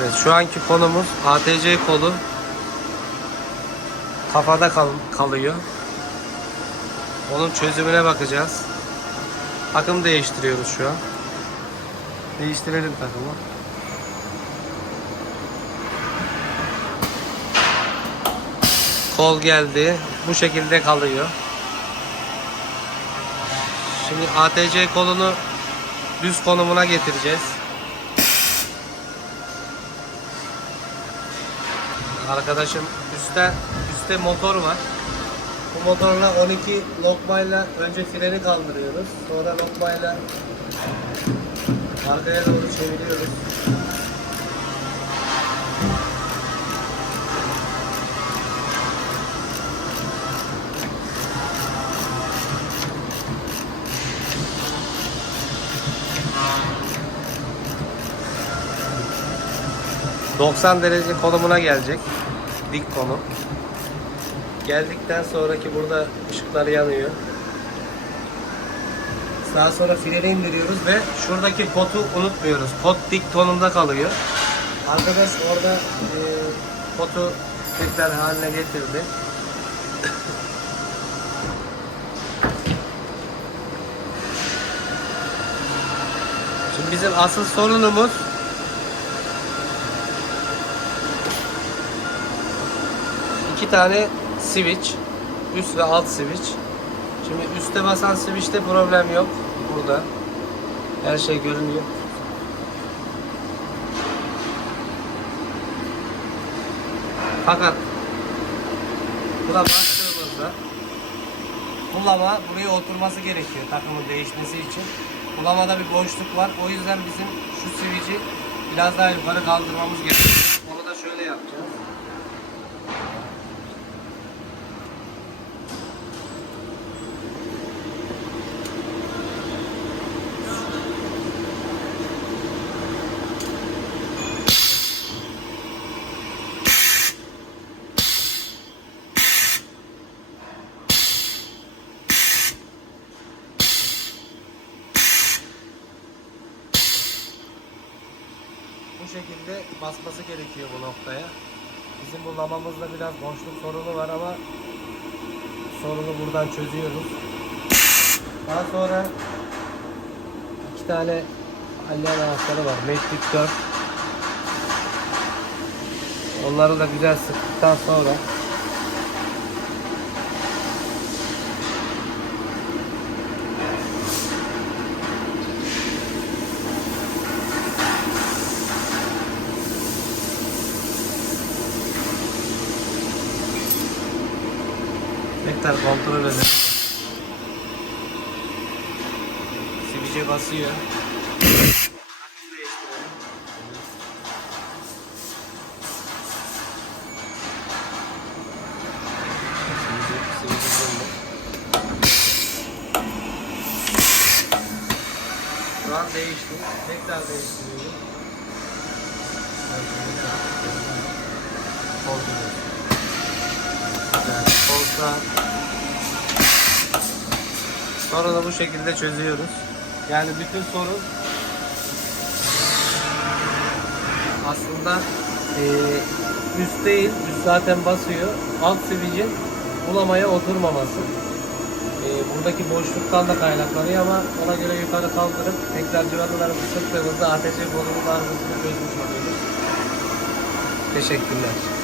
Evet şu anki konumuz ATC kolu kafada kal- kalıyor. Onun çözümüne bakacağız. Takım değiştiriyoruz şu an. Değiştirelim takımı. Kol geldi. Bu şekilde kalıyor. Şimdi ATC kolunu düz konumuna getireceğiz. Arkadaşım üstte üstte motor var. Bu motorla 12 lokmayla önce freni kaldırıyoruz. Sonra lokmayla arkaya doğru çeviriyoruz. ...90 derece konumuna gelecek. Dik konum. Geldikten sonraki burada ışıklar yanıyor. Daha sonra freni indiriyoruz ve şuradaki potu unutmuyoruz. Pot dik tonunda kalıyor. Arkadaş orada e, potu tekrar haline getirdi. Şimdi bizim asıl sorunumuz iki tane switch. Üst ve alt switch. Şimdi üste basan switch'te problem yok. Burada. Her şey görünüyor. Fakat buna bastığımızda bulama buraya oturması gerekiyor takımın değişmesi için. Bulamada bir boşluk var. O yüzden bizim şu switch'i biraz daha yukarı kaldırmamız gerekiyor. Onu da şöyle yapacağız. bu şekilde basması gerekiyor bu noktaya. Bizim bu lamamızda biraz boşluk sorunu var ama sorunu buradan çözüyoruz. Daha sonra iki tane alyan anahtarı var. Matrix 4. Onları da güzel sıktıktan sonra tekrar kontrol edelim. Switch'e basıyor. Şu an değişti. Tekrar değiştiriyorum. Kol Yani kolsa Sorunu bu şekilde çözüyoruz. Yani bütün sorun aslında eee üst değil, üst zaten basıyor. Alt switch'in bulamaya oturmaması. Eee, buradaki boşluktan da kaynaklanıyor ama ona göre yukarı kaldırıp tekrar civatalarımızı sıktığımızda ATC kolunun arızasını çözmüş oluyoruz. Teşekkürler.